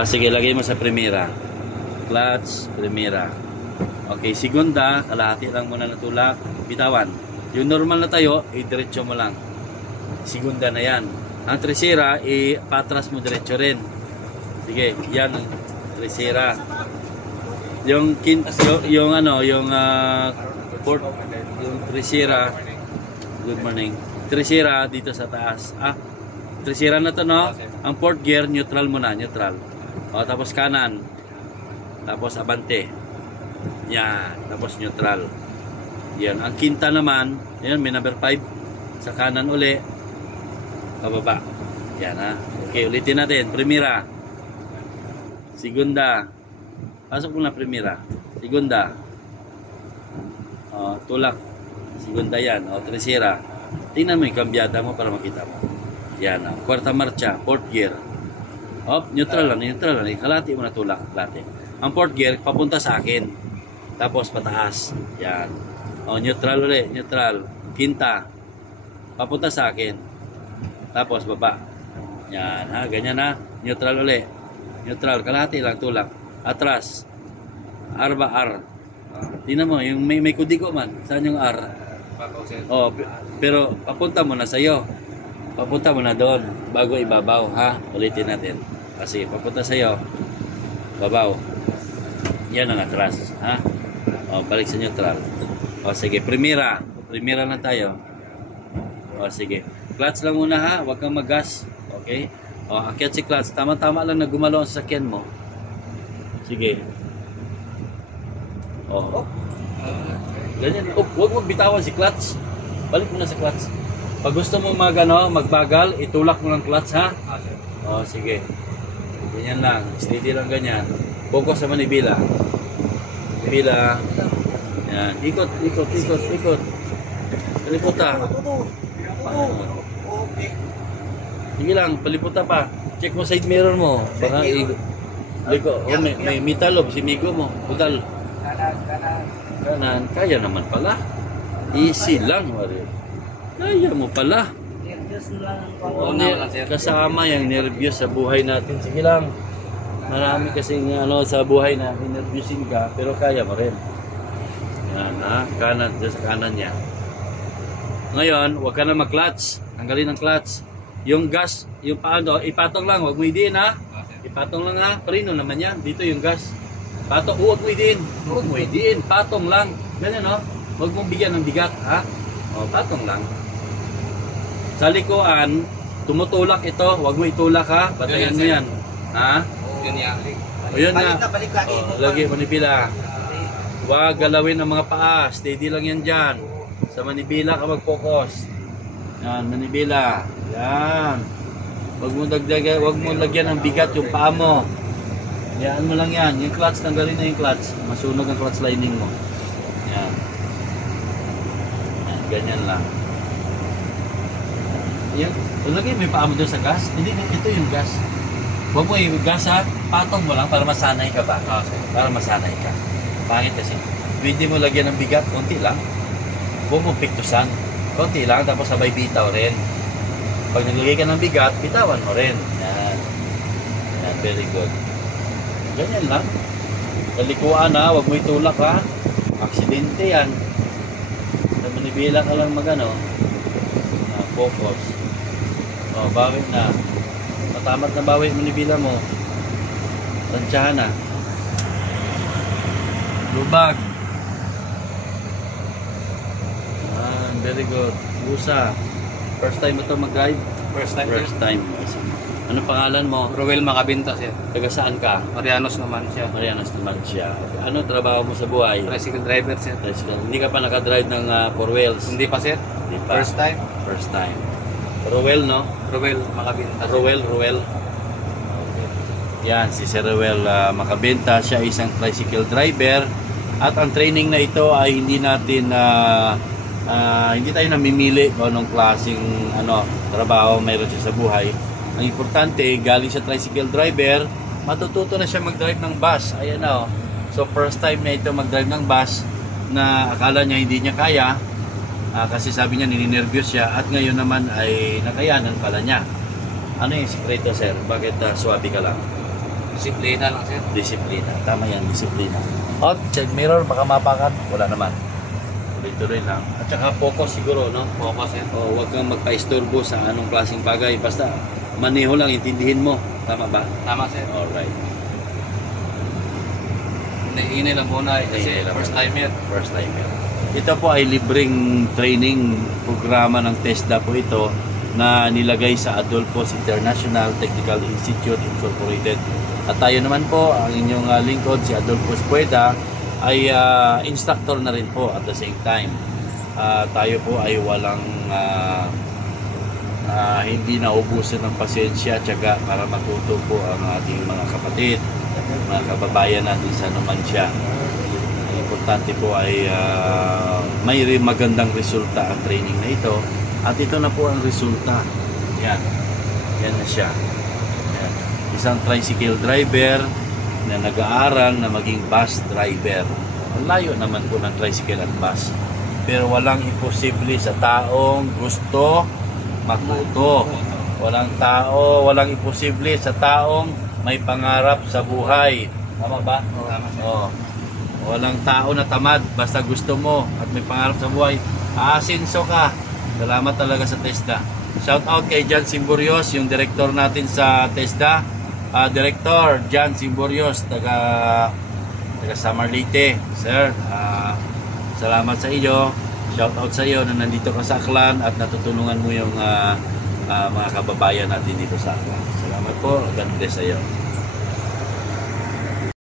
Sige, lagay mo sa primera. Clutch, primera. Okay, segunda, kalahati lang muna na tulak, bitawan. Yung normal na tayo, i-diretso mo lang. Segunda na yan. Ang tercera, patras mo diretso rin. Sige, yan ang tercera. Yung fourth, yung tercera, good morning. Tercera dito sa taas. Tercera na to, no? Ang fourth gear, neutral mo na, neutral. Tapos kanan. Tapos abante. Yan, tapos neutral. Yan, ang quinta naman, yan, may number 5. Sa kanan uli. Pababa. Yan, ha. Okay, ulitin natin. Primera. Segunda. Pasok mo na primera. Segunda. Tulak. Segunda yan. Tercera. Tingnan mo yung kambyada mo para makita mo. Yan. Kwarta marcha. Fourth gear. Neutral lang. Neutral lang. Kalati mo na tulak. Kalati. Ang fourth gear, papunta sa akin. Tapos pataas. Yan. Neutral ulit. Neutral. Quinta. Papunta sa akin. Tapos baba. Yan. Ganyan na. Neutral ulit. Neutral. Kalati lang tulak. Atras. R ba R? Tingnan mo, yung may kudigo man. Saan yung R? Pero papunta mo na sa'yo. Papunta mo na doon. Bago ibabaw, ha? Ulitin natin. Kasi papunta sa'yo. Babaw. Yan ang atras, ha? Balik sa neutral. Sige, primera. Primera na tayo. Sige. Clutch lang muna, ha? Huwag kang mag-gas. Okay? Akyat si clutch. Tama-tama lang na gumalaw ang sasakyan mo. Sige. Ganyan. Huwag mo bitawan si clutch. Balik mo na sa clutch. Pag gusto mo magbagal, itulak mo ng clutch, ha? Sige. Ganyan lang. Steady lang ganyan. Focus sa manibila. Manibila. Yan. Ikot. Paliputa. Sige lang, paliputa pa. Check mo side mirror mo. Baka may mitalob si migo mo. Putal. Kanan. Kaya naman pala. Easy lang. Kaya mo pala. Kasama yung nervyos sa buhay natin. Sige lang. Marami kasing sa buhay na nervyusin ka. Pero kaya mo rin. Yan, ha? Kanan. Sa kanan niya. Ngayon, huwag ka na mag-clutch. Tanggalin ang clutch. Yung gas, yung paano, ipatong lang. Huwag mo idiin, ha? Ipatong lang, ha? Parino naman yan. Dito yung gas. Patong, huwag mo idiin. Huwag mo idiin. Patong lang. Ganyan, no? Huwag mong bigyan ng bigat, ha? Patong lang. Sa likuan, tumutulak ito. Huwag mo itulak, ha? Patayin mo yan. Ha? Yun yan. Yun na. Lagi manibila. Huwag galawin ang mga paa. Steady lang yan dyan. Sa manibila ka mag-focus. Yan, manibila. Yan. Huwag mo lagyan ng bigat yung paa mo. Yan mo lang yan. Yung clutch, tanggalin na yung clutch. Masunog ang clutch lining mo. Yan. Yan, ganyan lang. Yan. Lagay may paa mo doon sa gas. Hindi, ito yung gas. Huwag mo yung gas, ha. Patong mo lang para masanay ka ba? Para masanay ka. Pangit kasi. Pwede mo lagyan ng bigat, konti lang. Huwag mo piktusan. Konti lang, tapos sabay bitaw rin. Pag naglagay ka ng bigat, bitawan mo rin. Yan. Yan, very good. Ganyan lang. Kalikuan, ha. Huwag mo itulak, ha. Aksidente yan. Manibila ka lang focus. Bawit na. Matamat na bawit manibila mo. Tansyahan na. Lubag. Very good. Busa. First time mo ito mag-drive? First time. First time. Ano pangalan mo? Ruel Macabinta siya. Taga saan ka? Marianos naman siya. Marianos naman siya. Ano trabaho mo sa buhay? Tricycle driver siya. Hindi ka pa nakadrive ng 4 wheels? Hindi pa sir. Hindi pa. First time. First time. Ruel, no? Ruel Macabinta. Ruel. Okay. Yan, si Sir Ruel Macabinta. Siya isang tricycle driver. At ang training na ito ay hindi natin hindi tayo namimili kung anong klaseng trabaho mayroon siya sa buhay. Ang importante, galing sa tricycle driver, matututo na siya mag-drive ng bus. Ayan na. So first time na ito mag-drive ng bus na akala niya hindi niya kaya kasi sabi niya nininervyos siya at ngayon naman ay nakayanan pala niya. Ano yung sikreto, sir? Bakit swabe ka lang? Disiplina lang, sir. Disiplina. Tama yan, disiplina. At check mirror, baka mapakan. Wala naman. Tuloy-tuloy lang. At saka focus siguro, no? Focus, sir. O, huwag kang magpa-istorbo sa anong klaseng bagay. Basta, maneho lang, intindihin mo. Tama ba? Tama, sir. Alright. Hinihinay lang muna kasi Hinihinay lang first muna. time yan. First time yan. Ito po ay libreng training programa ng TESDA po ito na nilagay sa Adolfos International Technical Institute Incorporated. At tayo naman po, ang inyong lingkod, si Adolfos Pueda, ay instructor na rin po at the same time. Tayo po ay walang hindi naubusan ng pasensya at syaga para matuto po ang ating mga kapatid, mga kababayan natin sa numansya. Ang importante po ay may magandang resulta ang training na ito. At ito na po ang resulta. Yan. Yan na siya. Yan. Isang tricycle driver na nag-aaral na maging bus driver. Ang layo naman po ng tricycle at bus. Pero walang imposible sa taong gusto matuto. Walang imposible sa taong may pangarap sa buhay. Tama ba? Tama, sir. Oo. Walang tao na tamad basta gusto mo at may pangarap sa buhay. Aasenso ka. Salamat talaga sa TESDA. Shout out kay John Simburios, yung director natin sa TESDA. Director John Simburios, taga Samarlite. Sir, salamat sa iyo. Shout out sa iyo na nandito ka sa Aklan at natutulungan mo yung mga kababayan natin dito sa Aklan. Salamat po. God bless sa iyo.